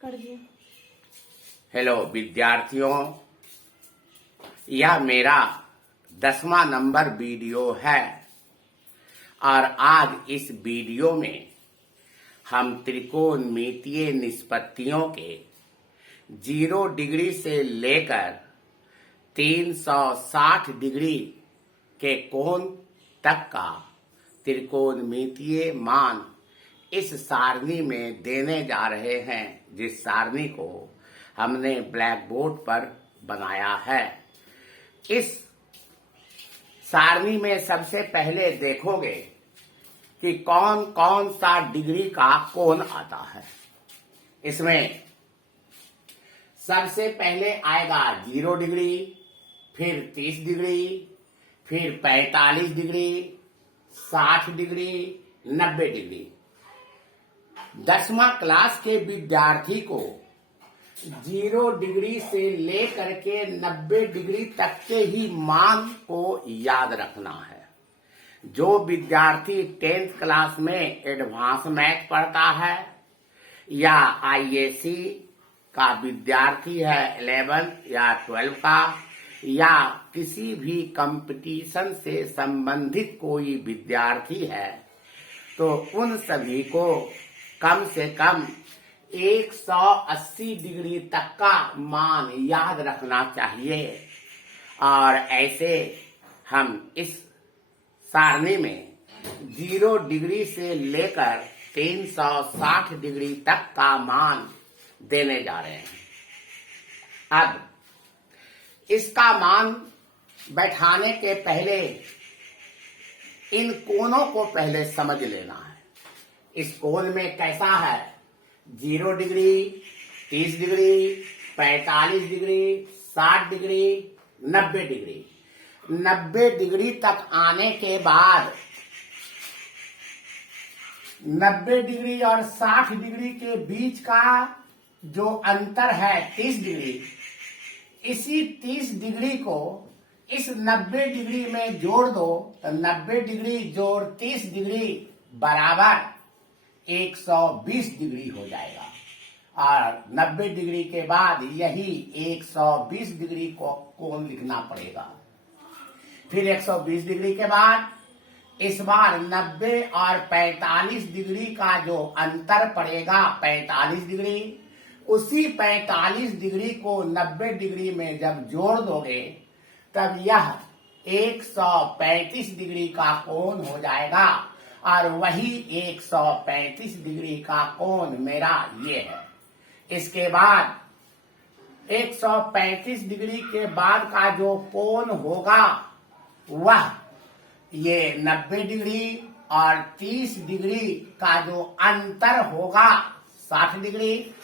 कर दिया। हेलो विद्यार्थियों, यह मेरा 10वां नंबर वीडियो है और आज इस वीडियो में हम त्रिकोणमितीय निष्पत्तियों के 0 डिग्री से लेकर 360 डिग्री के कोण तक का त्रिकोणमितीय मान इस सारणी में देने जा रहे हैं, जिस सारणी को हमने ब्लैक बोर्ड पर बनाया है। इस सारणी में सबसे पहले देखोगे कि कौन कौन सा डिग्री का कोण आता है। इसमें सबसे पहले आएगा 0 डिग्री, फिर 30 डिग्री, फिर 45 डिग्री, 60 डिग्री, 90 डिग्री। 10वां क्लास के विद्यार्थी को 0 डिग्री से लेकर के 90 डिग्री तक के ही मान को याद रखना है। जो विद्यार्थी 10th क्लास में एडवांस मैथ पढ़ता है या आईएससी का विद्यार्थी है 11th या 12th का, या किसी भी कंपटीशन से संबंधित कोई विद्यार्थी है, तो उन सभी को कम से कम 180 डिग्री तक का मान याद रखना चाहिए। और ऐसे हम इस सारणी में 0 डिग्री से लेकर 360 डिग्री तक का मान देने जा रहे हैं। अब इसका मान बैठाने के पहले इन कोणों को पहले समझ लेना है। इस कोण में कैसा है, 0 degree, 30 degree, 45 degree, 60 degree, 90 degree. 90 degree तक आने के बाद 90 डिग्री और 60 डिग्री के बीच का जो अंतर है 30 डिग्री, इसी 30 डिग्री को इस 90 डिग्री में जोड़ दो तो 90 डिग्री जोड़ 30 डिग्री बराबर 120 डिग्री हो जाएगा। और 90 डिग्री के बाद यही 120 डिग्री को कोण लिखना पड़ेगा। फिर 120 डिग्री के बाद इस बार 90 और 45 डिग्री का जो अंतर पड़ेगा 45 डिग्री, उसी 45 डिग्री को 90 डिग्री में जब जोड़ दोगे तब यह 135 डिग्री का कोण हो जाएगा। और वही 135 डिग्री का कोण मेरा ये है। इसके बाद 135 डिग्री के बाद का जो कोण होगा वह ये 90 डिग्री और 30 डिग्री का जो अंतर होगा 60 डिग्री,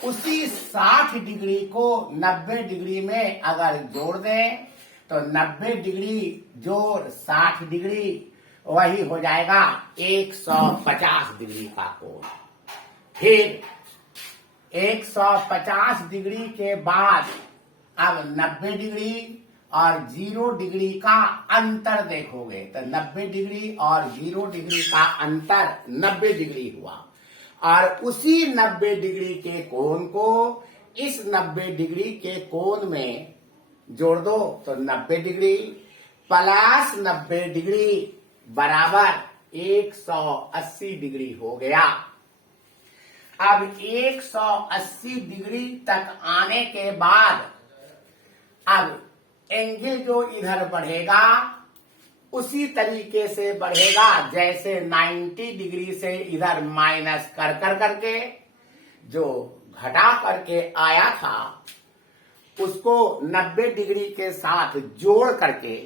उसी 60 डिग्री को 90 डिग्री में अगर जोड़ दें तो 90 डिग्री जोड़ 60 डिग्री वही हो जाएगा 150 डिग्री का कोण। फिर 150 डिग्री के बाद अब 90 डिग्री और 0 डिग्री का अंतर देखोगे तो 90 डिग्री और 0 डिग्री का अंतर 90 डिग्री हुआ। और उसी 90 डिग्री के कोण को इस 90 डिग्री के कोण में जोड़ दो तो 90 डिग्री प्लस 90 डिग्री बराबर 180 डिग्री हो गया। अब 180 डिग्री तक आने के बाद अब एंगल जो इधर बढ़ेगा उसी तरीके से बढ़ेगा जैसे 90 डिग्री से इधर माइनस कर करके जो घटा करके आया था उसको 90 डिग्री के साथ जोड़ करके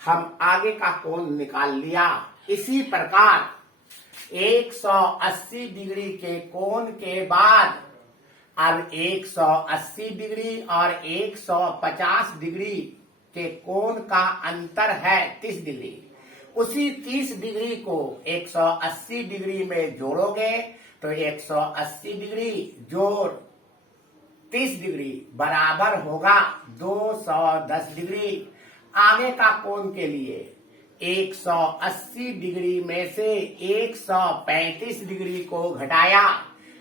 हम आगे का कोण निकाल लिया। इसी प्रकार 180 डिग्री के कोण के बाद अब 180 डिग्री और 150 डिग्री के कोण का अंतर है 30 डिग्री। उसी 30 डिग्री को 180 डिग्री में जोड़ोगे तो 180 डिग्री जोड़ 30 डिग्री बराबर होगा 210 डिग्री। आगे का कोण के लिए 180 डिग्री में से 135 डिग्री को घटाया,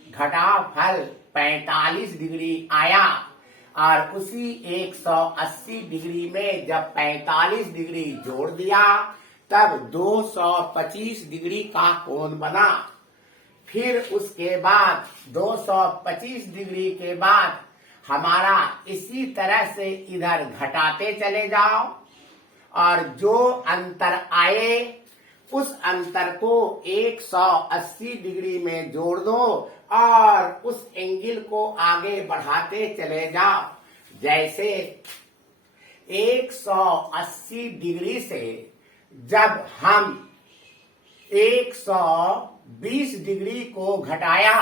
घटा फल 45 डिग्री आया और उसी 180 डिग्री में जब 45 डिग्री जोड़ दिया तब 225 डिग्री का कोण बना। फिर उसके बाद 225 डिग्री के बाद हमारा इसी तरह से इधर घटाते चले जाओ और जो अंतर आए उस अंतर को 180 डिग्री में जोड़ दो और उस एंगल को आगे बढ़ाते चले जाओ। जैसे 180 डिग्री से जब हम 120 डिग्री को घटाया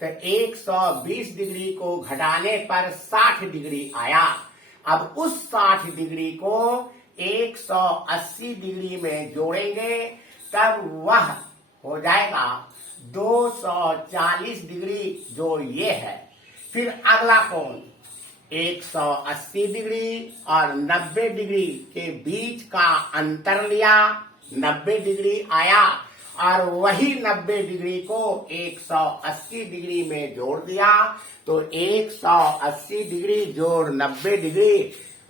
तो 120 डिग्री को घटाने पर 60 डिग्री आया। अब उस 60 डिग्री को 180 डिग्री में जोड़ेंगे तब वह हो जाएगा 240 डिग्री जो ये है। फिर अगला कोण 180 डिग्री और 90 डिग्री के बीच का अंतर लिया, 90 डिग्री आया और वही 90 डिग्री को 180 डिग्री में जोड़ दिया तो 180 डिग्री जोड़ 90 डिग्री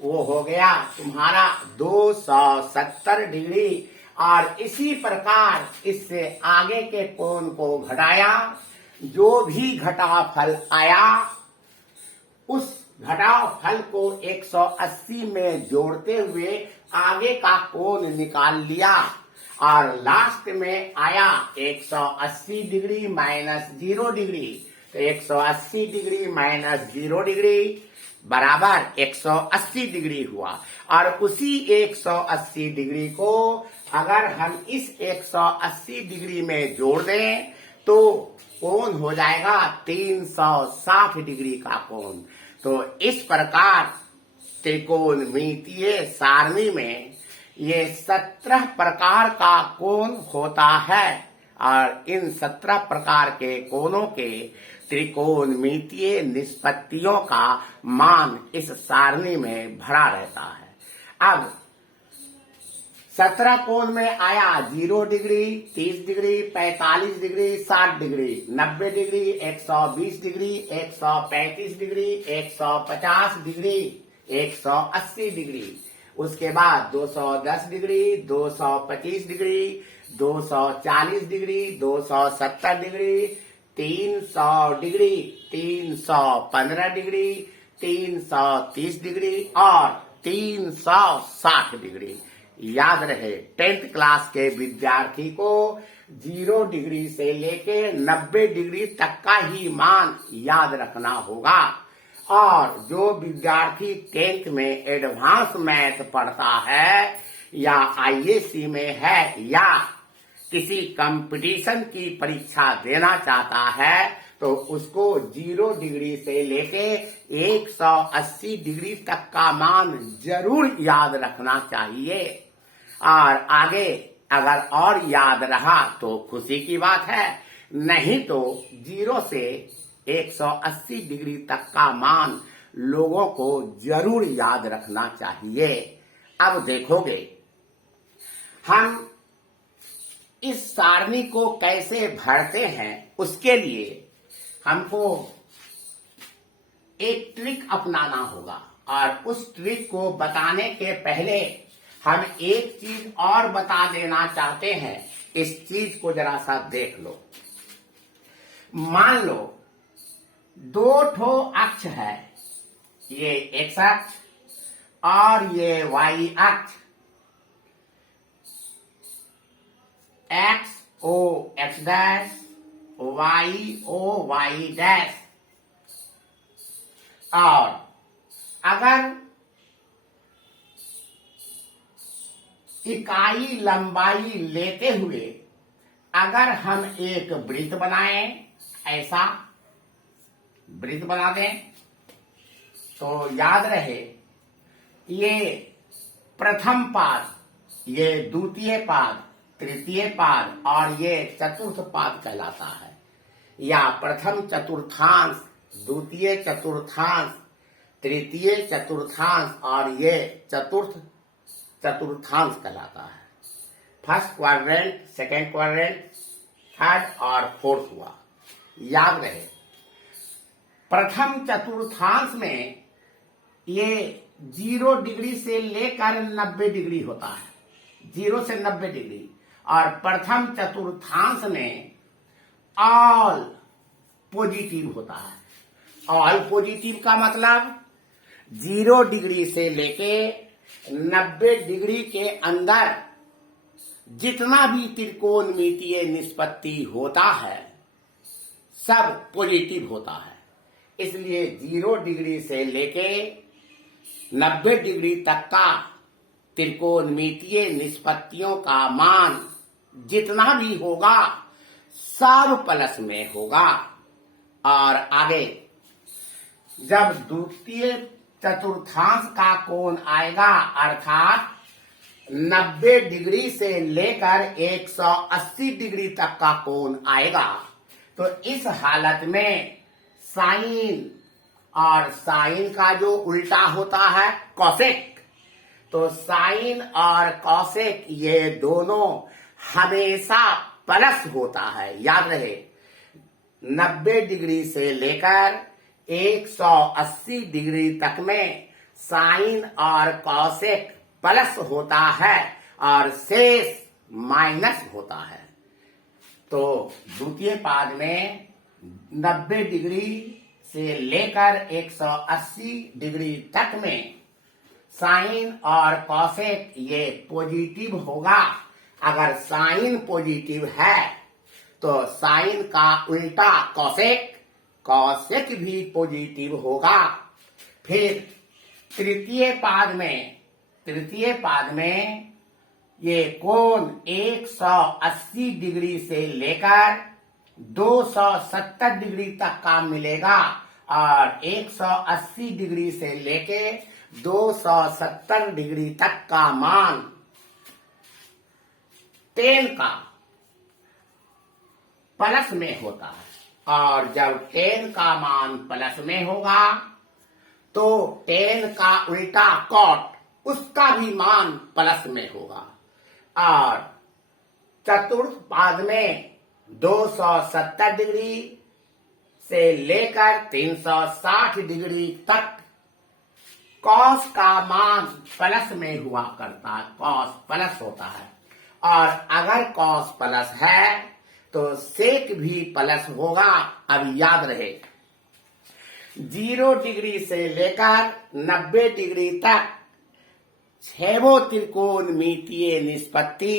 वो हो गया तुम्हारा 270 डिग्री। और इसी प्रकार इससे आगे के कोण को घटाया, जो भी घटाफल आया उस घटाफल को 180 में जोड़ते हुए आगे का कोण निकाल लिया और लास्ट में आया 180 डिग्री माइनस 0 डिग्री। तो 180 डिग्री माइनस 0 डिग्री बराबर 180 डिग्री हुआ। और उसी 180 डिग्री को अगर हम इस 180 डिग्री में जोड़ दें तो कोण हो जाएगा 360 डिग्री का कोण। तो इस प्रकार त्रिकोणमितीय सारणी में ये 17 प्रकार का कोण होता है और इन 17 प्रकार के कोणों के त्रिकोणमितीय निष्पत्तियों का मान इस सारणी में भरा रहता है। अब 17 कोण में आया 0 degree, 30 degree, 45 degree, 60 degree, 90 degree, 120 degree, 135 degree, 150 degree, 180 degree. उसके बाद 210 degree, 225 degree, 240 degree, 270 degree, 300 degree, 315 degree, 330 degree और 360 डिग्री। याद रहे 10th क्लास के विद्यार्थी को 0 डिग्री से लेके 90 डिग्री तक का ही मान याद रखना होगा। और जो विद्यार्थी 10th में एडवांस मैथ पढ़ता है या आईएससी में है या किसी कंपटीशन की परीक्षा देना चाहता है तो उसको 0 डिग्री से लेके 180 डिग्री तक का मान जरूर याद रखना चाहिए। और आगे अगर और याद रहा तो खुशी की बात है, नहीं तो 0 से 180 डिग्री तक का मान लोगों को जरूर याद रखना चाहिए। अब देखोगे हम इस सारणी को कैसे भरते हैं, उसके लिए हमको एक ट्रिक अपनाना होगा। और उस ट्रिक को बताने के पहले हम एक चीज और बता देना चाहते हैं। इस चीज को जरा सा देख लो। मान लो 2 ठो अक्ष है, ये एक्स अक्ष और ये वाई अक्ष। X O X dash, Y O Y dash. और अगर इकाई लंबाई लेते हुए अगर हम एक वृत्त बनाएं, ऐसा वृत्त बना दें तो याद रहे ये प्रथम पाद, ये द्वितीय पाद, तृतीय पाद और ये चतुर्थ पाद कहलाता है। या प्रथम चतुर्थांश, द्वितीय चतुर्थांश, तृतीय चतुर्थांश और ये चतुर्थ चतुर्थांश कहलाता है। First quadrant, second quadrant, third और फोर्थ हुआ। याद रहे प्रथम चतुर्थांश में ये 0 डिग्री से लेकर 90 डिग्री होता है, 0 से 90 डिग्री। और प्रथम चतुर्थांश में ऑल पॉजिटिव होता है। ऑल पॉजिटिव का मतलब 0 डिग्री से लेके 90 डिग्री के अंदर जितना भी त्रिकोणमितीय निष्पत्ति होता है सब पॉजिटिव होता है। इसलिए 0 डिग्री से लेके 90 डिग्री तक का त्रिकोणमितीय निष्पत्तियों का मान जितना भी होगा सब प्लस में होगा। और आगे जब द्वितीय चतुर्थांश का कोण आएगा अर्थात 90 डिग्री से लेकर 180 डिग्री तक का कोण आएगा तो इस हालत में साइन और साइन का जो उल्टा होता है कॉसेक, तो साइन और कॉसेक ये दोनों हमेशा प्लस होता है। याद रहे 90 डिग्री से लेकर 180 डिग्री तक में साइन और कॉसेक प्लस होता है और शेष माइनस होता है। तो द्वितीय पाद में 90 डिग्री से लेकर 180 डिग्री तक में साइन और कॉसेक ये पॉजिटिव होगा। अगर साइन पॉजिटिव है तो साइन का उल्टा कॉसेक, कॉसेक भी पॉजिटिव होगा। फिर तृतीय पाद में ये कोण 180 डिग्री से लेकर 270 डिग्री तक का मिलेगा और 180 डिग्री से लेके 270 डिग्री तक का मान tan का प्लस में होता है। और जब tan का मान प्लस में होगा तो tan का उल्टा cot, उसका भी मान प्लस में होगा। और चतुर्थ पाद में 270 डिग्री से लेकर 360 डिग्री तक कॉस का मान प्लस में हुआ करता है, कॉस प्लस होता है। और अगर कॉस प्लस है तो सेक भी प्लस होगा। अब याद रहे 0 डिग्री से लेकर 90 डिग्री तक छेवो त्रिकोणमितीय निष्पत्ति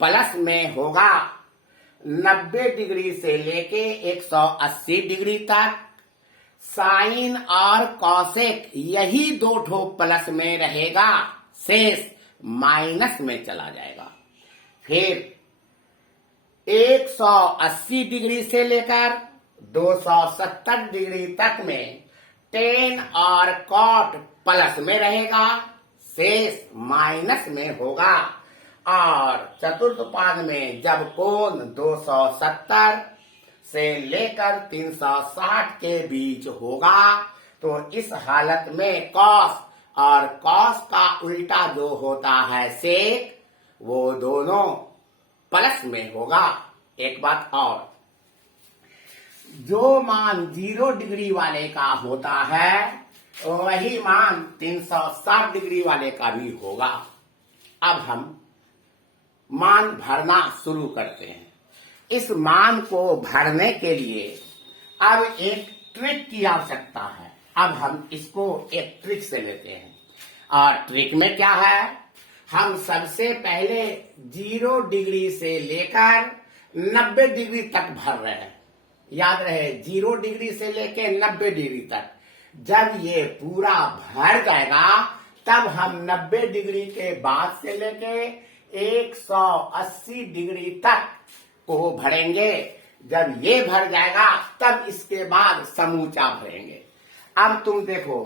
प्लस में होगा। 90 डिग्री से लेके 180 डिग्री तक साइन और कॉसेक यही दो ठो प्लस में रहेगा, शेष माइनस में चला जाएगा। फिर 180 डिग्री से लेकर 270 डिग्री तक में tan और cot प्लस में रहेगा, शेष माइनस में होगा। और चतुर्थ पाद में जब कोण 270 से लेकर 360 के बीच होगा तो इस हालत में cos और cos का उल्टा जो होता है sec, वो दोनों प्लस में होगा। एक बात और, जो मान 0 डिग्री वाले का होता है वही मान 360 डिग्री वाले का भी होगा। अब हम मान भरना शुरू करते हैं। इस मान को भरने के लिए अब एक ट्रिक की आवश्यकता है। अब हम इसको एक ट्रिक से लेते हैं। और ट्रिक में क्या है, हम सबसे पहले 0 डिग्री से लेकर 90 डिग्री तक भर रहे हैं। याद रहे 0 डिग्री से लेकर 90 डिग्री तक। जब ये पूरा भर जाएगा तब हम 90 डिग्री के बाद से लेके 180 डिग्री तक को भरेंगे। जब ये भर जाएगा तब इसके बाद समूचा भरेंगे। अब तुम देखो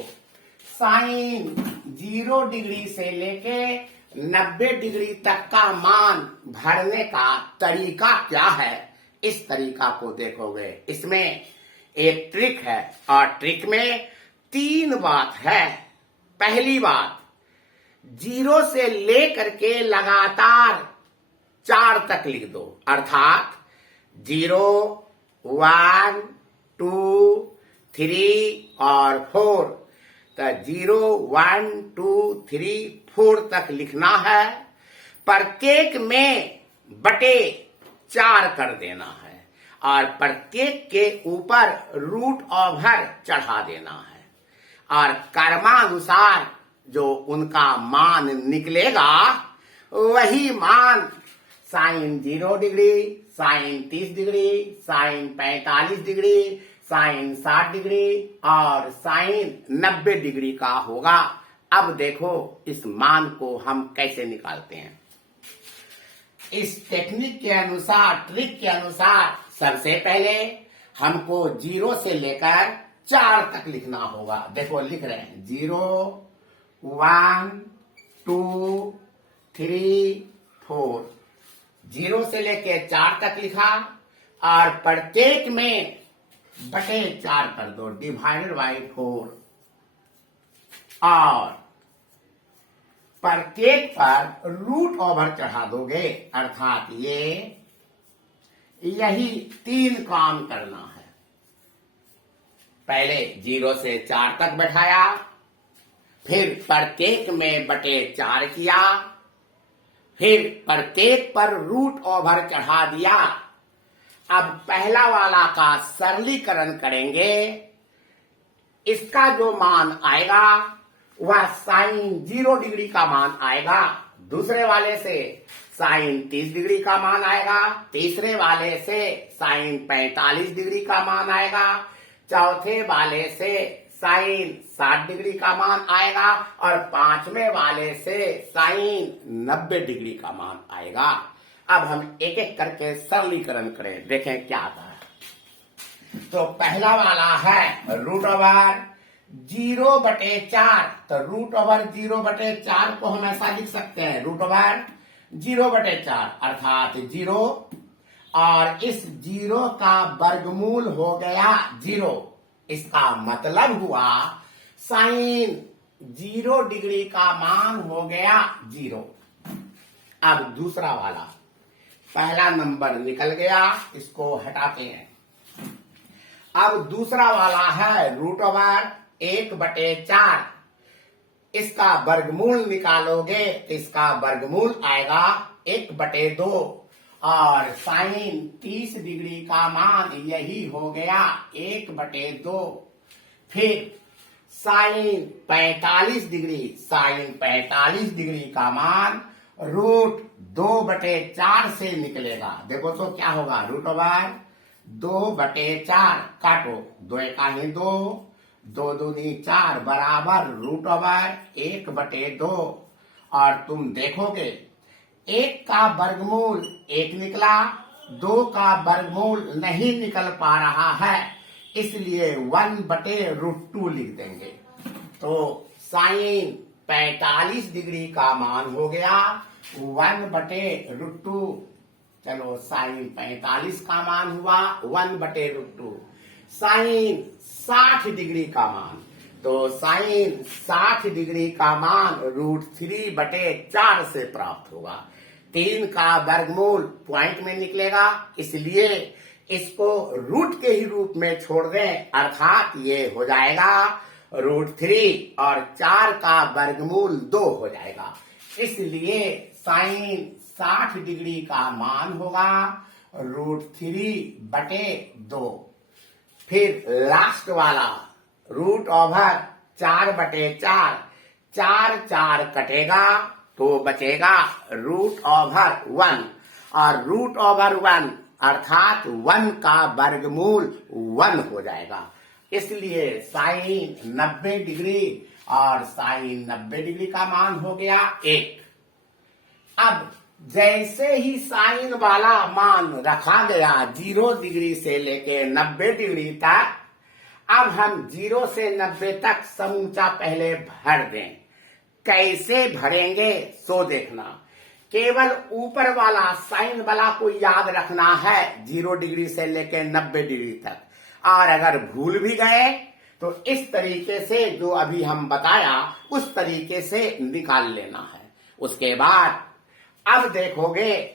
साइन 0 डिग्री से लेके 90 डिग्री तक का मान भरने का तरीका क्या है, इस तरीका को देखोगे। इसमें एक ट्रिक है और ट्रिक में 3 बात है। पहली बात, 0 से लेकर के लगातार 4 तक लिख दो, अर्थात 0, 1, 2, 3 और 4, तो 0, 1, 2, 3, 4 तक लिखना है। प्रत्येक में बटे 4 कर देना है और प्रत्येक के ऊपर रूट ओवर चढ़ा देना है और कर्मानुसार जो उनका मान निकलेगा वही मान sine 0 degree, sine 30 degree, sine 45 degree, sine 60 degree और साइन 90 डिग्री का होगा। अब देखो इस मान को हम कैसे निकालते हैं। इस टेक्निक के अनुसार, ट्रिक के अनुसार सबसे पहले हमको 0 से लेकर 4 तक लिखना होगा। देखो लिख रहे हैं 0, 1, 2, 3, 4। 0 से लेके 4 तक लिखा और प्रत्येक में बटे 4 कर दो, डिवाइडेड बाई 4 और प्रत्येक पर रूट ओवर चढ़ा दोगे, अर्थात यही 3 काम करना है। पहले 0 से 4 तक बैठाया, फिर प्रत्येक में बटे 4 किया, फिर प्रत्येक पर रूट ओवर चढ़ा दिया। अब पहला वाला का सरलीकरण करेंगे। इसका जो मान आएगा वह साइन 0 डिग्री का मान आएगा। दूसरे वाले से साइन 30 डिग्री का मान आएगा। तीसरे वाले से साइन 45 डिग्री का मान आएगा। चौथे वाले से साइन 60 डिग्री का मान आएगा और पांचवें वाले से साइन 90 डिग्री का मान आएगा। अब हम एक एक करके सरलीकरण करें, देखें क्या आता है। तो पहला वाला है रूट ओवर 0/4। तो रूट ओवर 0/4 को हम ऐसा लिख सकते हैं, रूट ओवर 0/4 अर्थात 0 और इस 0 का वर्गमूल हो गया 0। इसका मतलब हुआ साइन 0 डिग्री का मान हो गया 0। अब दूसरा वाला, पहला नंबर निकल गया, इसको हटाते हैं। अब दूसरा वाला है रूट ओवर 1/4। इसका वर्गमूल निकालोगे तो इसका वर्गमूल आएगा 1/2 और साइन 30 डिग्री का मान यही हो गया 1/2। फिर साइन 45 डिग्री, साइन 45 डिग्री का मान रूट 2/4 से निकलेगा। देखो तो क्या होगा, रूट ओवर 2/4 काटो, 2 एका 2, 2 दूनी 4 बराबर रूट ओवर 1/2। और तुम देखोगे 1 का वर्गमूल 1 निकला, 2 का वर्गमूल नहीं निकल पा रहा है, इसलिए 1/√2 लिख देंगे। तो साइन 45 डिग्री का मान हो गया 1/√2। चलो साइन 45 का मान हुआ 1/√2। साइन 60 डिग्री का मान, तो साइन 60 डिग्री का मान √3/4 से प्राप्त होगा। 3 का वर्गमूल पॉइंट में निकलेगा, इसलिए इसको रूट के ही रूप में छोड़ दें, अर्थात ये हो जाएगा √3 और 4 का वर्गमूल 2 हो जाएगा। इसलिए साइन 60 डिग्री का मान होगा √3/2। फिर लास्ट वाला रूट ओवर 4/4, 4 कटेगा तो बचेगा रूट ओवर 1 और रूट ओवर 1 अर्थात 1 का वर्गमूल 1 हो जाएगा। इसलिए साइन 90 डिग्री और साइन 90 डिग्री का मान हो गया 1। अब जैसे ही साइन वाला मान रखा गया 0 डिग्री से लेके 90 डिग्री तक, अब हम 0 से 90 तक समूचा पहले भर दें। कैसे भरेंगे सो देखना। केवल ऊपर वाला साइन वाला को याद रखना है 0 डिग्री से लेके 90 डिग्री तक, और अगर भूल भी गए तो इस तरीके से जो अभी हम बताया उस तरीके से निकाल लेना है। उसके बाद अब देखोगे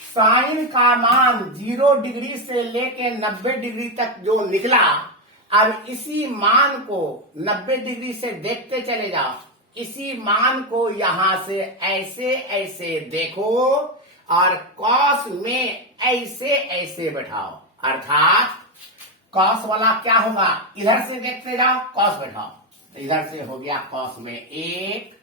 साइन का मान 0 डिग्री से लेके 90 डिग्री तक जो निकला अब इसी मान को 90 डिग्री से देखते चले जाओ, इसी मान को यहां से ऐसे ऐसे देखो और कॉस में ऐसे ऐसे बैठाओ, अर्थात कॉस वाला क्या होगा, इधर से देखते जाओ कॉस बैठाओ, तो इधर से हो गया कॉस में 1,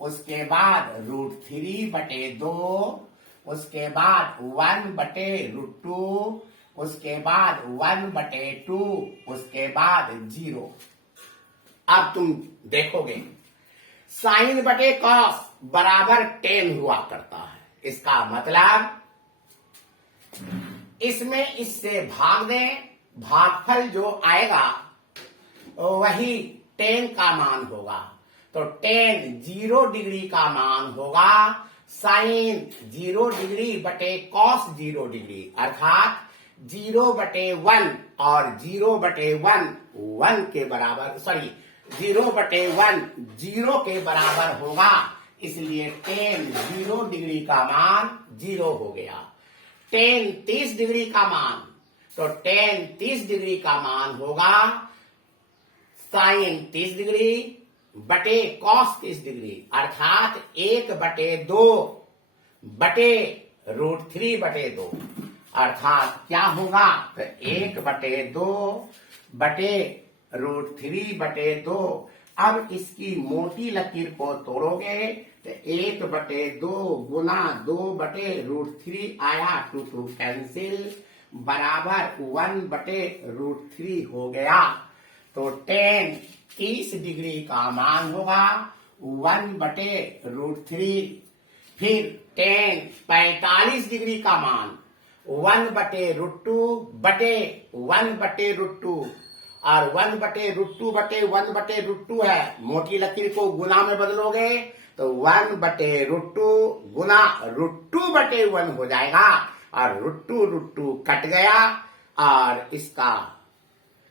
उसके बाद √3/2, उसके बाद 1/√2, उसके बाद 1/2, उसके बाद 0। अब तुम देखोगे साइन बटे कॉस बराबर 10 हुआ करता है। इसका मतलब इसमें इससे भाग दें, भागफल जो आएगा वही 10 का मान होगा। तो 10 0 डिग्री का मान होगा साइन 0 डिग्री बटे कॉस 0 डिग्री, अर्थात 0/1 और 0/1 1 के बराबर, सॉरी 0/1 0 के बराबर होगा, इसलिए 10 0 डिग्री का मान 0 हो गया। 10 30 डिग्री का मान, तो 10 30 डिग्री का मान होगा साइन 30 डिग्री बटे कॉस 30 डिग्री, अर्थात 1/2 बटे √3/2, अर्थात क्या होगा, तो 1/2 बटे √3/2। अब इसकी मोटी लकीर को तोड़ोगे तो 1/2 गुना 2/√3 आया, 2 कैंसिल, बराबर 1/√3 हो गया। तो 10 30 डिग्री का मान होगा 1/√3, फिर 10 45 डिग्री का मान 1/√2 बटे 1/√2, और 1/√2 बटे 1/√2 है, मोटी लकीर को गुना में बदलोगे तो 1/√2 गुना √2/1 हो जाएगा, और √2 कट गया, और इसका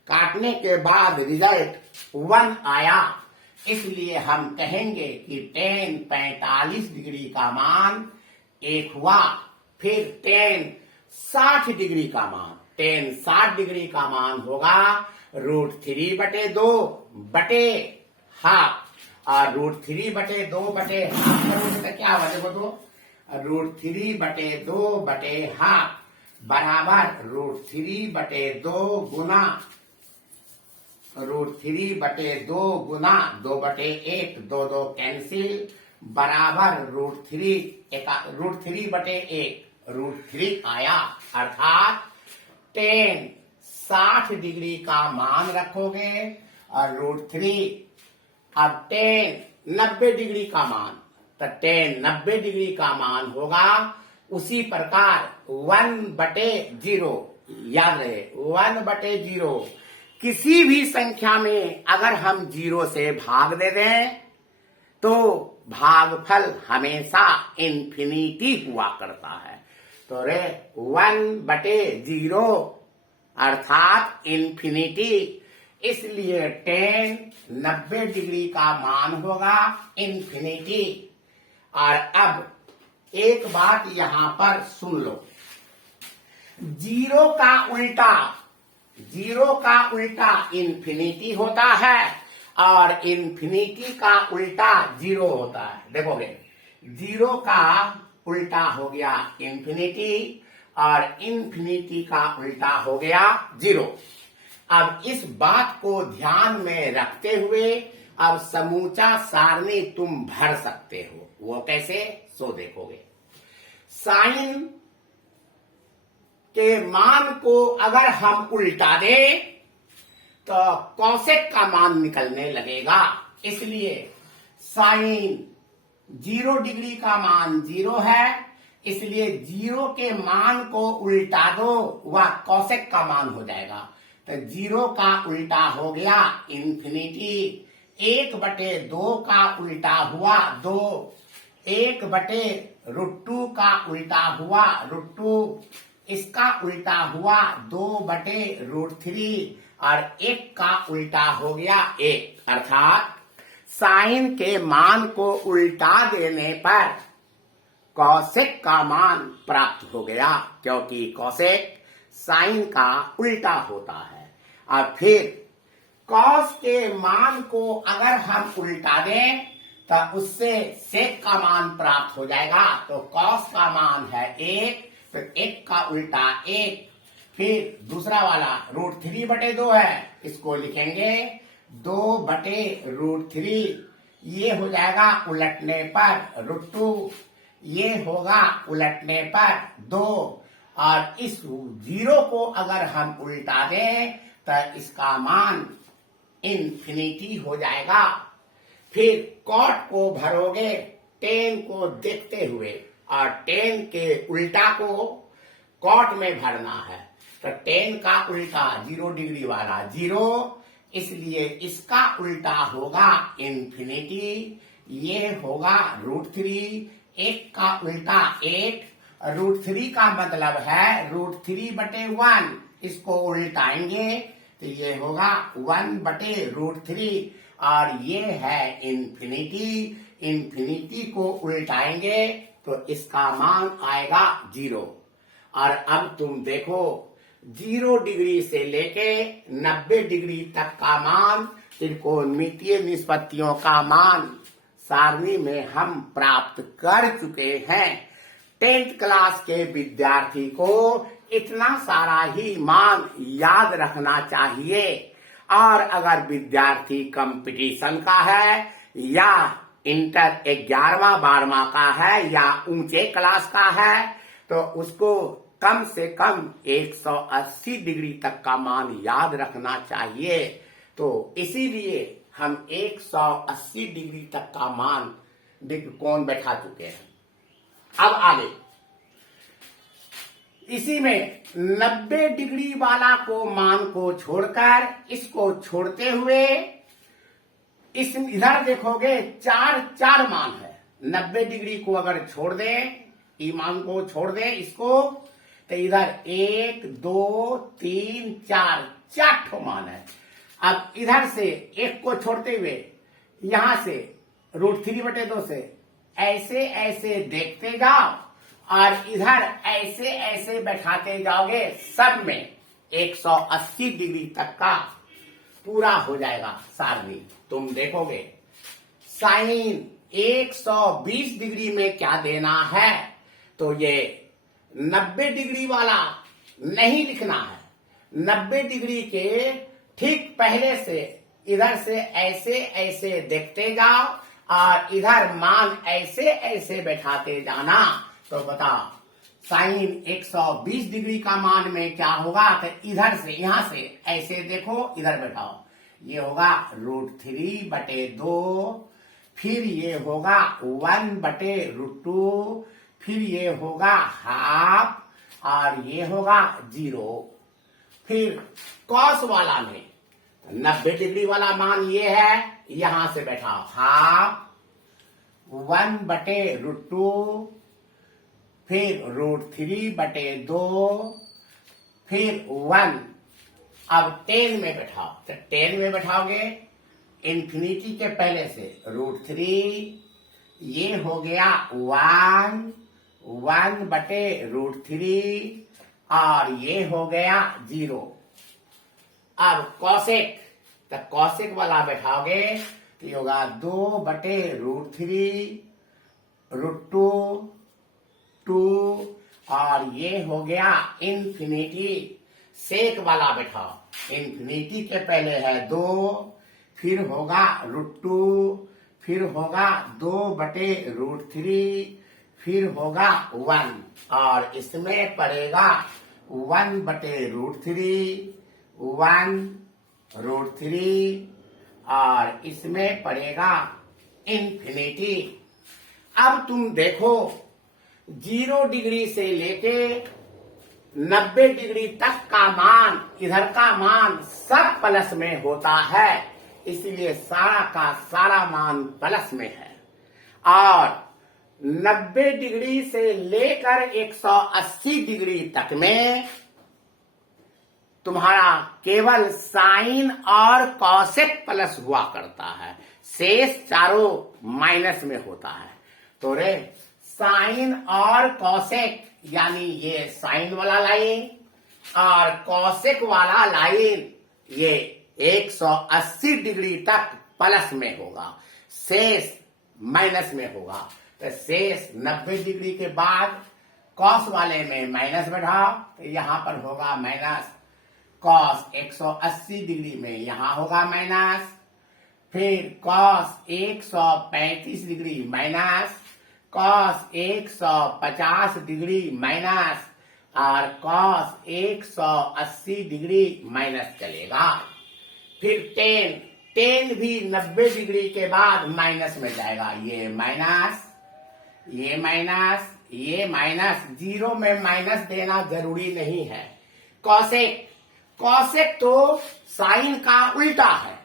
काटने के बाद रिजल्ट 1 आया। इसलिए हम कहेंगे कि 10 45 डिग्री का मान 1 हुआ। फिर 10 60 डिग्री का मान, 10 60 डिग्री का मान होगा √3/2 बटे हाफ, और √3/2 बटे हाफ करोगे तो क्या होगा, देखो तो √3/2 बटे हाफ बराबर √3/2 गुना √3/2 गुना 2/1, 2 कैंसिल, बराबर √3/1, √3 आया, अर्थात 10 60 डिग्री का मान रखोगे और √3, अब 10 90 डिग्री का मान, तो 10 90 डिग्री का मान होगा। उसी प्रकार 1/0, याद रहे 1/0, किसी भी संख्या में अगर हम 0 से भाग दे दें तो भागफल हमेशा इन्फिनिटी हुआ करता है। तो रे 1/0 अर्थात इन्फिनिटी, इसलिए 10 90 डिग्री का मान होगा इन्फिनिटी। और अब एक बात यहां पर सुन लो, 0 का उल्टा इन्फिनिटी होता है और इन्फिनिटी का उल्टा 0 होता है। देखोगे 0 का उल्टा हो गया इन्फिनिटी और इन्फिनिटी का उल्टा हो गया 0। अब इस बात को ध्यान में रखते हुए अब समूचा सारणी तुम भर सकते हो। वो कैसे, सो देखोगे। साइन के मान को अगर हम उल्टा दें तो कॉसेक का मान निकलने लगेगा। इसलिए साइन 0 डिग्री का मान 0 है, इसलिए 0 के मान को उल्टा दो, वह कॉसेक का मान हो जाएगा। तो 0 का उल्टा हो गया इन्फिनिटी, 1/2 का उल्टा हुआ 2, 1/√2 का उल्टा हुआ √2, इसका उल्टा हुआ 2/√3 और 1 का उल्टा हो गया 1, अर्थात साइन के मान को उल्टा देने पर कॉसेक का मान प्राप्त हो गया, क्योंकि कॉसेक साइन का उल्टा होता है। और फिर कॉस के मान को अगर हम उल्टा दें तो उससे सेक का मान प्राप्त हो जाएगा। तो कॉस का मान है 1, फिर 1 का उल्टा 1, फिर दूसरा वाला √3/2 है, इसको लिखेंगे 2/√3। ये हो जाएगा उलटने पर √2, ये होगा उलटने पर 2, और इस 0 को अगर हम उल्टा दें तो इसका मान इन्फिनिटी हो जाएगा। फिर कॉट को भरोगे 10 को देखते हुए, और 10 के उल्टा को कॉट में भरना है। तो 10 का उल्टा 0 डिग्री वाला 0, इसलिए इसका उल्टा होगा इन्फिनिटी। ये होगा √3, 1 का उल्टा 1, √3 का मतलब है √3/1, इसको उल्टाएंगे तो ये होगा 1/√3, और ये है इन्फिनिटी। इन्फिनिटी को उल्टाएंगे तो इसका मान आएगा 0। और अब तुम देखो 0 डिग्री से लेके 90 डिग्री तक का मान, त्रिकोणमितीय निष्पत्तियों का मान सारणी में हम प्राप्त कर चुके हैं। 10th क्लास के विद्यार्थी को इतना सारा ही मान याद रखना चाहिए। और अगर विद्यार्थी कंपटीशन का है या इंटर 11वां 12वां का है या ऊंचे क्लास का है तो उसको कम से कम 180 डिग्री तक का मान याद रखना चाहिए। तो इसीलिए हम 180 डिग्री तक का मान कोण बैठा चुके हैं। अब आगे इसी में 90 डिग्री वाला को मान को छोड़कर इसको छोड़ते हुए इस इधर देखोगे 4 मान है। 90 डिग्री को अगर छोड़ दें, ई मान को छोड़ दें इसको, तो इधर 1 2 3 4 ठो मान है। अब इधर से 1 को छोड़ते हुए यहां से √3/2 से ऐसे ऐसे देखते जाओ, और इधर ऐसे ऐसे बैठाते जाओगे, सब में 180 डिग्री तक का पूरा हो जाएगा सारणी। तुम देखोगे साइन 120 डिग्री में क्या देना है, तो ये 90 डिग्री वाला नहीं लिखना है। 90 डिग्री के ठीक पहले से इधर से ऐसे ऐसे देखते जाओ, और इधर मान ऐसे ऐसे बैठाते जाना। तो बताओ साइन 120 डिग्री का मान में क्या होगा, तो इधर से यहां से ऐसे देखो, इधर बैठाओ, ये होगा √3/2, फिर ये होगा 1/√2, फिर ये होगा हाफ, और ये होगा 0। फिर कॉस वाला में 90 डिग्री वाला मान ये है, यहां से बैठाओ हाफ, 1/√2, फिर √3/2, फिर 1। अब 10 में बैठाओ, तो 10 में बैठाओगे इन्फिनिटी के पहले से √3, ये हो गया 1/√3, और ये हो गया 0। अब कॉसेक, तो कॉसेक वाला बैठाओगे तो ये होगा 2/√3, √2, 2, और ये हो गया इन्फिनिटी। सेक वाला बैठाओ, इन्फिनिटी के पहले है 2, फिर होगा √2, फिर होगा 2/√3, फिर होगा 1, और इसमें पड़ेगा 1/√3, 1√3, और इसमें पड़ेगा इन्फिनिटी। अब तुम देखो 0 डिग्री से लेके 90 डिग्री तक का मान, इधर का मान सब प्लस में होता है, इसलिए सारा का सारा मान प्लस में है। और 90 डिग्री से लेकर 180 डिग्री तक में तुम्हारा केवल साइन और कॉसेक प्लस हुआ करता है, शेष चारों माइनस में होता है। तो रे साइन और कॉसेक, यानी ये साइन वाला लाइन और कॉसेक वाला लाइन, ये 180 डिग्री तक प्लस में होगा, शेष माइनस में होगा। तो शेष 90 डिग्री के बाद कॉस वाले में माइनस बढ़ाओ, तो यहां पर होगा माइनस। कॉस 180 डिग्री में यहां होगा माइनस, फिर cos 135 degree minus, cos 150 degree minus, और कॉस 180 डिग्री माइनस चलेगा। फिर टेन भी 90 डिग्री के बाद माइनस में जाएगा। ये माइनस, ये माइनस, ये माइनस, जीरो में माइनस देना जरूरी नहीं है। कॉसेक, कॉसेक तो साइन का उल्टा है।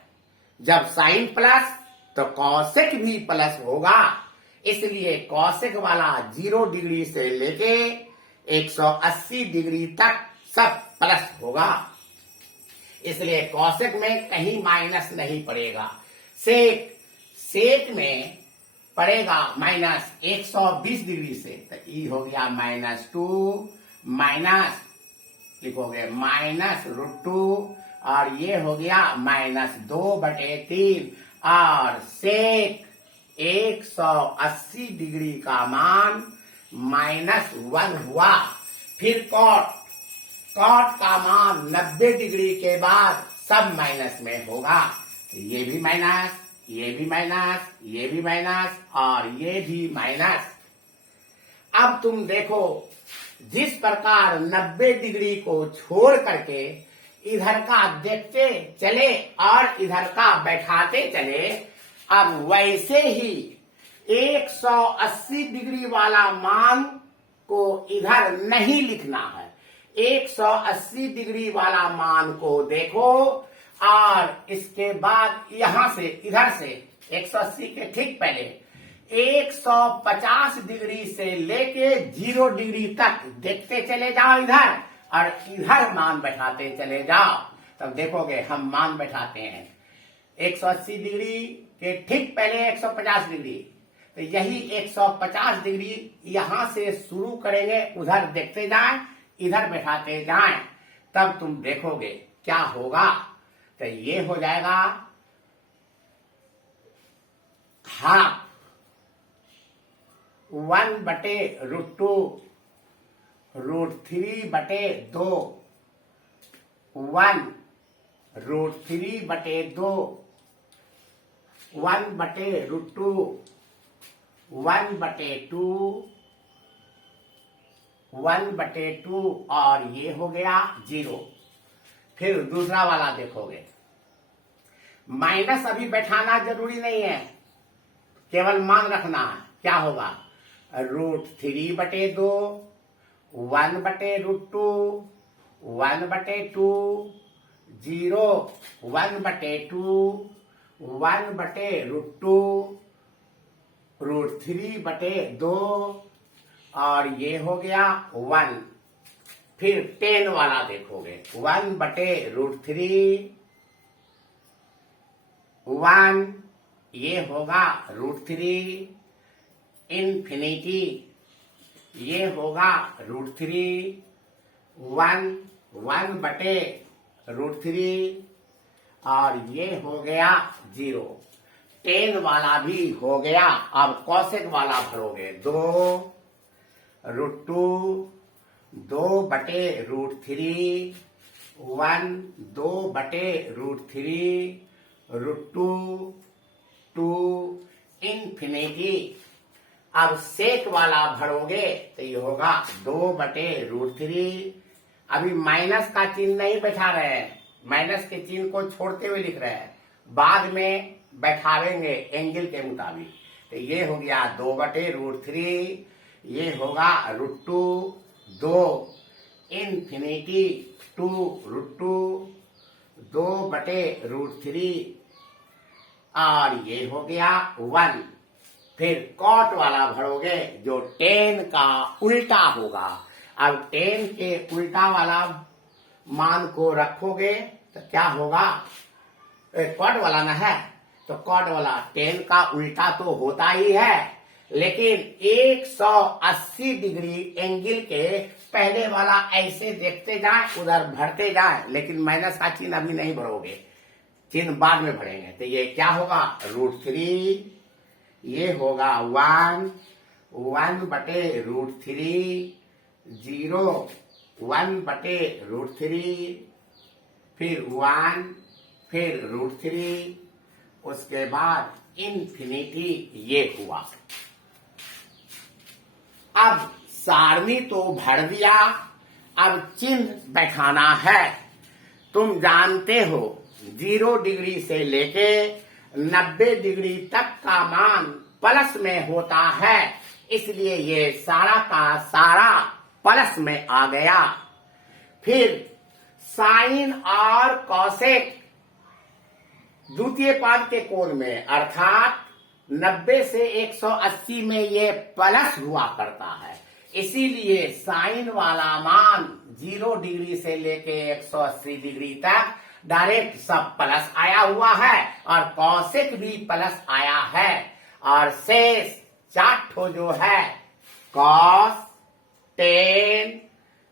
जब साइन प्लस तो कॉसेक भी प्लस होगा, इसलिए कॉसेक वाला 0 डिग्री से लेके 180 डिग्री तक सब प्लस होगा, इसलिए कॉसेक में कहीं माइनस नहीं पड़ेगा। सेक में पड़ेगा माइनस 120 डिग्री से, तो ई हो गया -2 माइनस लिखोगे -√2, और ये हो गया -2/3, और सेक 180 डिग्री का मान -1 हुआ। फिर कॉट का मान 90 डिग्री के बाद सब माइनस में होगा। ये भी माइनस, ये भी माइनस, ये भी माइनस, और ये भी माइनस। अब तुम देखो, जिस प्रकार 90 डिग्री को छोड़ करके इधर का देखते चले और इधर का बैठाते चले, अब वैसे ही 180 डिग्री वाला मान को इधर नहीं लिखना है। 180 डिग्री वाला मान को देखो, और इसके बाद यहां से इधर से 180 के ठीक पहले 150 डिग्री से लेके 0 डिग्री तक देखते चले जाओ इधर, और इधर मान बैठाते चले जाओ। तब देखोगे हम मान बैठाते हैं 180 डिग्री के ठीक पहले 150 डिग्री, तो यही 150 डिग्री यहां से शुरू करेंगे, उधर देखते जाएं, इधर बैठाते जाएं, तब तुम देखोगे क्या होगा। तो ये हो जाएगा हाफ 1/√2 √3/2 1 √3/2 1/√2 1/2 1/2, और ये हो गया 0। फिर दूसरा वाला देखोगे, माइनस अभी बैठाना जरूरी नहीं है, केवल मान रखना है। क्या होगा? √3/2 1/√2 1/2 0 1/2 1/√2 √3/2, और ये हो गया 1। फिर 10 वाला देखोगे, 1/√3 1, ये होगा √3 इन्फिनिटी, ये होगा √3 1 1/√3, और ये हो गया 0। 10 वाला भी हो गया। अब कॉसेक वाला भरोगे, 2√2 2/√3 1 2/√3 √2 2 इन्फिनिटी। अब सेक वाला भरोगे तो ये होगा 2/√3। अभी माइनस का चिन्ह नहीं बैठा रहे हैं, माइनस के चिन्ह को छोड़ते हुए लिख रहे हैं, बाद में बैठावेंगे एंगल के मुताबिक। तो ये हो गया 2/√3, ये होगा √2 2 इन्फिनिटी 2√2 2/√3, और ये हो गया 1। फिर कॉट वाला भरोगे जो 10 का उल्टा होगा। अब 10 के उल्टा वाला मान को रखोगे तो क्या होगा? कॉट वाला ना है, तो कॉट वाला 10 का उल्टा तो होता ही है, लेकिन 180 डिग्री एंगल के पहले वाला ऐसे देखते जाएं, उधर भरते जाएं, लेकिन माइनस का चिन्ह अभी नहीं भरोगे। चिन्ह बाद में भरेंगे। तो ये क्या होगा, √3, ये होगा 1/√3, 0 1/√3, फिर 1, फिर √3, उसके बाद इन्फिनिटी, ये हुआ। अब सारणी तो भर दिया, अब चिन्ह बैठाना है। तुम जानते हो 0 डिग्री से लेके 90 डिग्री तक का मान प्लस में होता है, इसलिए ये सारा का सारा प्लस में आ गया। फिर साइन और कॉसेक द्वितीय पाद के कोण में, अर्थात 90 से 180 में ये प्लस हुआ करता है, इसीलिए साइन वाला मान 0 डिग्री से लेके 180 डिग्री तक डायरेक्ट सब प्लस आया हुआ है, और कॉसेक भी प्लस आया है, और शेष 4 ठो जो है कॉस, टेन,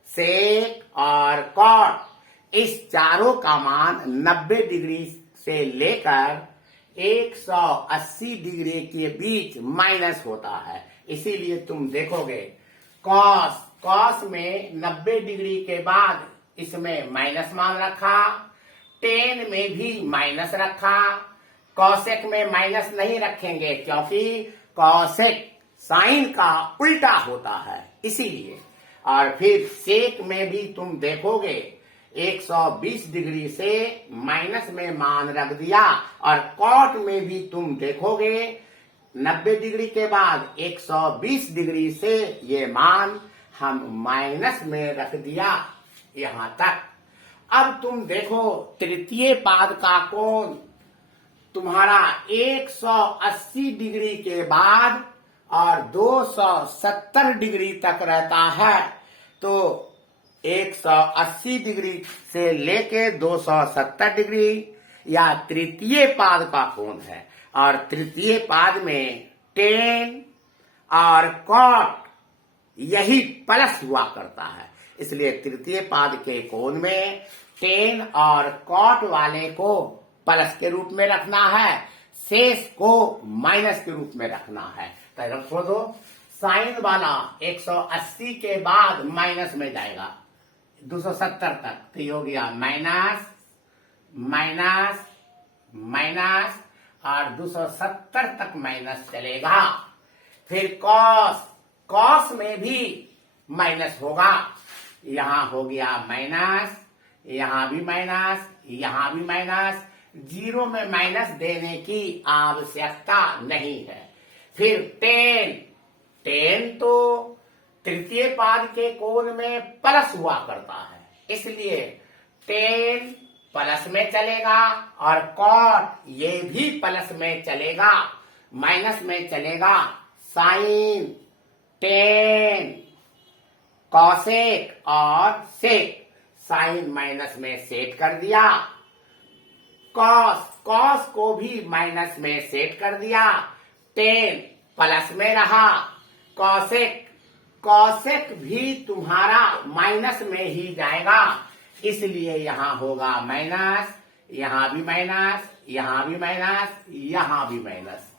सेक और कॉट, इस चारों का मान 90 डिग्री से लेकर 180 डिग्री के बीच माइनस होता है। इसीलिए तुम देखोगे कॉस में 90 डिग्री के बाद इसमें माइनस मान रखा, टेन में भी माइनस रखा, कॉसेक में माइनस नहीं रखेंगे क्योंकि कॉसेक साइन का उल्टा होता है, इसीलिए। और फिर सेक में भी तुम देखोगे 120 डिग्री से माइनस में मान रख दिया, और कॉट में भी तुम देखोगे 90 डिग्री के बाद 120 डिग्री से ये मान हम माइनस में रख दिया यहां तक। अब तुम देखो तृतीय पाद का कोण तुम्हारा 180 डिग्री के बाद और 270 डिग्री तक रहता है, तो 180 डिग्री से लेके 270 डिग्री या तृतीय पाद का कोण है, और तृतीय पाद में टेन और कॉट यही प्लस हुआ करता है, इसलिए तृतीय पाद के कोण में टेन और कॉट वाले को प्लस के रूप में रखना है, शेष को माइनस के रूप में रखना है। तो रखो दो, साइन वाला 180 के बाद माइनस में जाएगा 270 तक, तो ये हो गया माइनस माइनस माइनस, और 270 तक माइनस चलेगा। फिर कॉस में भी माइनस होगा, यहां हो गया माइनस, यहां भी माइनस, यहां भी माइनस, 0 में माइनस देने की आवश्यकता नहीं है। फिर टेन तो तृतीय पाद के कोण में प्लस हुआ करता है, इसलिए टेन प्लस में चलेगा, और कॉट ये भी प्लस में चलेगा, माइनस में चलेगा। साइन, टेन, कॉसेक और सेक, साइन माइनस में सेट कर दिया, कॉस को भी माइनस में सेट कर दिया, टेन प्लस में रहा, कॉसेक भी तुम्हारा माइनस में ही जाएगा, इसलिए यहां होगा माइनस, यहां भी माइनस, यहां भी माइनस, यहां भी माइनस।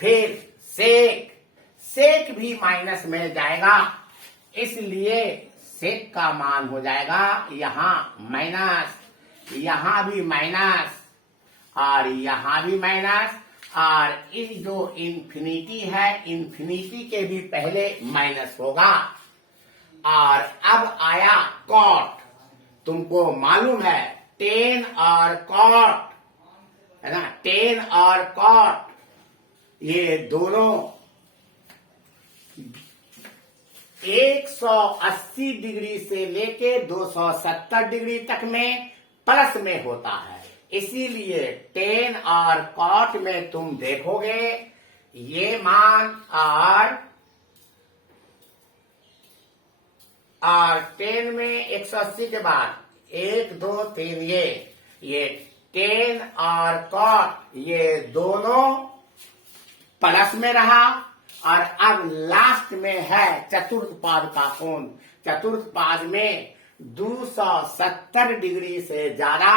फिर सेक भी माइनस में जाएगा, इसलिए सेक का मान हो जाएगा यहां माइनस, यहां भी माइनस, और यहां भी माइनस, और इस जो इन्फिनिटी है, इन्फिनिटी के भी पहले माइनस होगा। और अब आया कॉट, तुमको मालूम है टेन और कॉट है ना, टेन और कॉट ये दोनों 180 डिग्री से लेके 270 डिग्री तक में प्लस में होता है, इसीलिए टेन और कॉट में तुम देखोगे ये मान और टेन में 180 के बाद 1 2 3 ये टेन और कॉट ये दोनों प्लस में रहा। और अब लास्ट में है चतुर्थ पाद का कोण, चतुर्थ पाद में 270 डिग्री से ज्यादा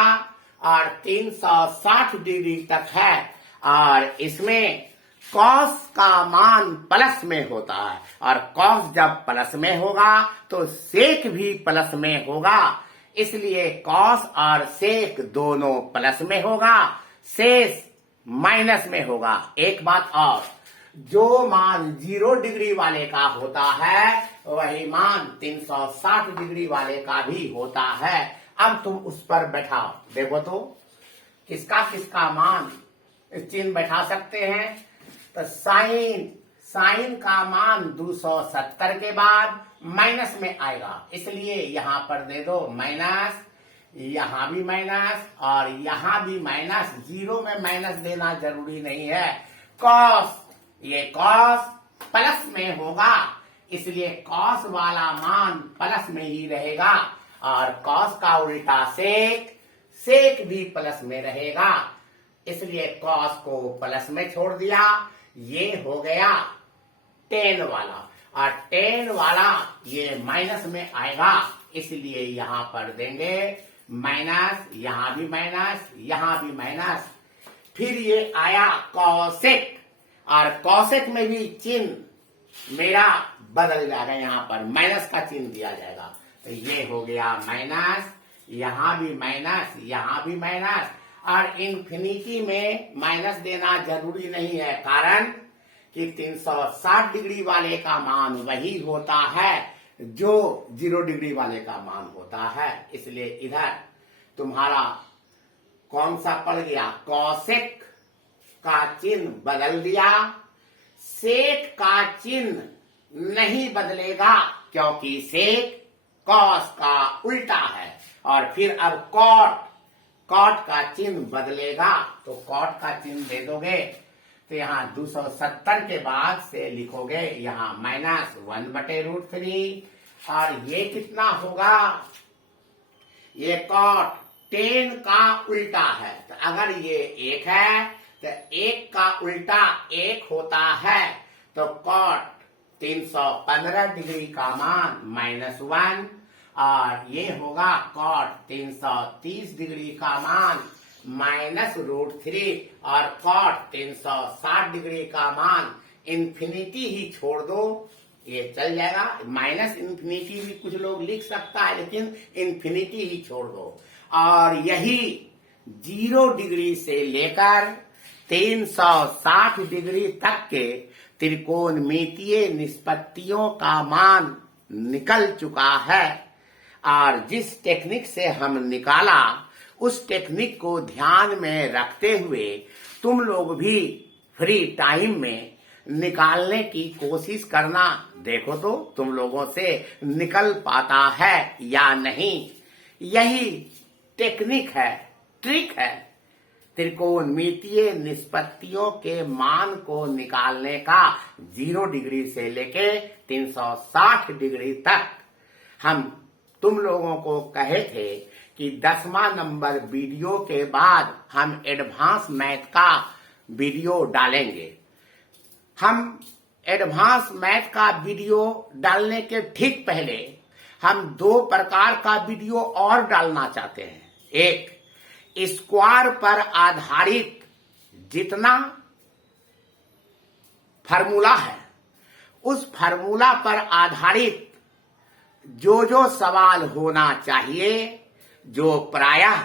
और 360 डिग्री तक है और इसमें कॉस का मान प्लस में होता है और कॉस जब प्लस में होगा तो सेक भी प्लस में होगा, इसलिए कॉस और सेक दोनों प्लस में होगा, शेष माइनस में होगा। एक बात और, जो मान 0 डिग्री वाले का होता है वही मान 360 डिग्री वाले का भी होता है। अब तुम उस पर बैठाओ, देखो तो किसका किसका मान चिन्ह बैठा सकते हैं। तो साइन का मान 270 के बाद माइनस में आएगा, इसलिए यहां पर दे दो माइनस, यहां भी माइनस और यहां भी माइनस। 0 में माइनस देना जरूरी नहीं है। कॉस, ये कॉस प्लस में होगा, इसलिए कॉस वाला मान प्लस में ही रहेगा और कॉस का उल्टा सेक भी प्लस में रहेगा, इसलिए कॉस को प्लस में छोड़ दिया। ये हो गया टेन वाला और टेन वाला ये माइनस में आएगा, इसलिए यहां पर देंगे माइनस, यहां भी माइनस, यहां भी माइनस। फिर ये आया कॉसेक और कॉसेक में भी चिन्ह मेरा बदल जाएगा, यहां पर माइनस का चिन्ह दिया जाएगा। तो ये हो गया माइनस, यहां भी माइनस, यहां भी माइनस और इन्फिनिटी में माइनस देना जरूरी नहीं है, कारण कि 360 डिग्री वाले का मान वही होता है जो 0 डिग्री वाले का मान होता है, इसलिए इधर तुम्हारा कौन सा पड़ गया, कॉसेक का चिन्ह बदल दिया। सेक का चिन्ह नहीं बदलेगा क्योंकि सेक कॉस का उल्टा है और फिर अब कॉट का चिन्ह बदलेगा, तो कॉट का चिन्ह दे दोगे तो यहाँ 270 के बाद से लिखोगे यहाँ -1/√3 और ये कितना होगा, ये कॉट 10 का उल्टा है, तो अगर ये 1 है तो 1 का उल्टा 1 होता है, तो कॉट 315 डिग्री का मान -1 और ये होगा कॉट 330 डिग्री का मान -√3 और कॉट 360 डिग्री का मान इन्फिनिटी ही छोड़ दो, ये चल जाएगा। माइनस इन्फिनिटी भी कुछ लोग लिख सकता है, लेकिन इन्फिनिटी ही छोड़ दो। और यही 0 डिग्री से लेकर 360 डिग्री तक के त्रिकोणमितीय निष्पत्तियों का मान निकल चुका है और जिस टेक्निक से हम निकाला उस टेक्निक को ध्यान में रखते हुए तुम लोग भी फ्री टाइम में निकालने की कोशिश करना। देखो तो तुम लोगों से निकल पाता है या नहीं। यही टेक्निक है, ट्रिक है त्रिकोणमितीय निष्पत्तियों के मान को निकालने का। 0 डिग्री से लेके 360 डिग्री तक हम तुम लोगों को कहे थे कि 10वां नंबर वीडियो के बाद हम एडवांस मैथ का वीडियो डालेंगे। हम एडवांस मैथ का वीडियो डालने के ठीक पहले हम 2 प्रकार का वीडियो और डालना चाहते हैं। एक, स्क्वायर पर आधारित जितना फार्मूला है उस फार्मूला पर आधारित जो सवाल होना चाहिए, जो प्रायः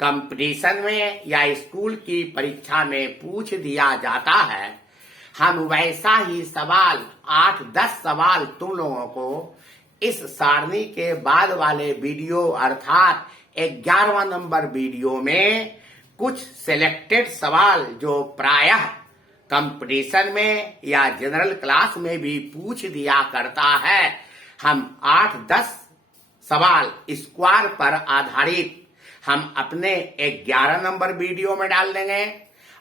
कंपटीशन में या स्कूल की परीक्षा में पूछ दिया जाता है, हम वैसा ही सवाल 8-10 सवाल तुम लोगों को इस सारणी के बाद वाले वीडियो अर्थात 11वां नंबर वीडियो में कुछ सिलेक्टेड सवाल जो प्रायः कंपटीशन में या जनरल क्लास में भी पूछ दिया करता है, हम 8-10 सवाल स्क्वायर पर आधारित हम अपने 11 नंबर वीडियो में डाल देंगे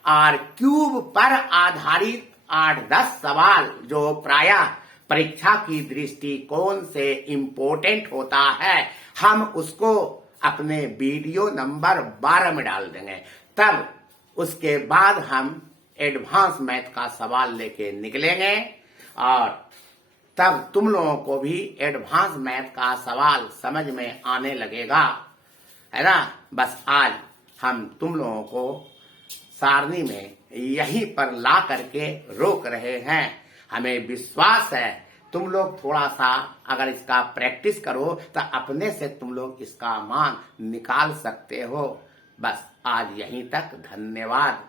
और क्यूब पर आधारित 8-10 सवाल जो प्रायः परीक्षा की दृष्टिकोण से इम्पोर्टेंट होता है, हम उसको अपने वीडियो नंबर 12 में डाल देंगे। तब उसके बाद हम एडवांस मैथ का सवाल लेके निकलेंगे और तब तुम लोगों को भी एडवांस मैथ का सवाल समझ में आने लगेगा, है ना। बस आज हम तुम लोगों को सारणी में यहीं पर ला करके रोक रहे हैं। हमें विश्वास है तुम लोग थोड़ा सा अगर इसका प्रैक्टिस करो तो अपने से तुम लोग इसका मान निकाल सकते हो। बस आज यहीं तक, धन्यवाद।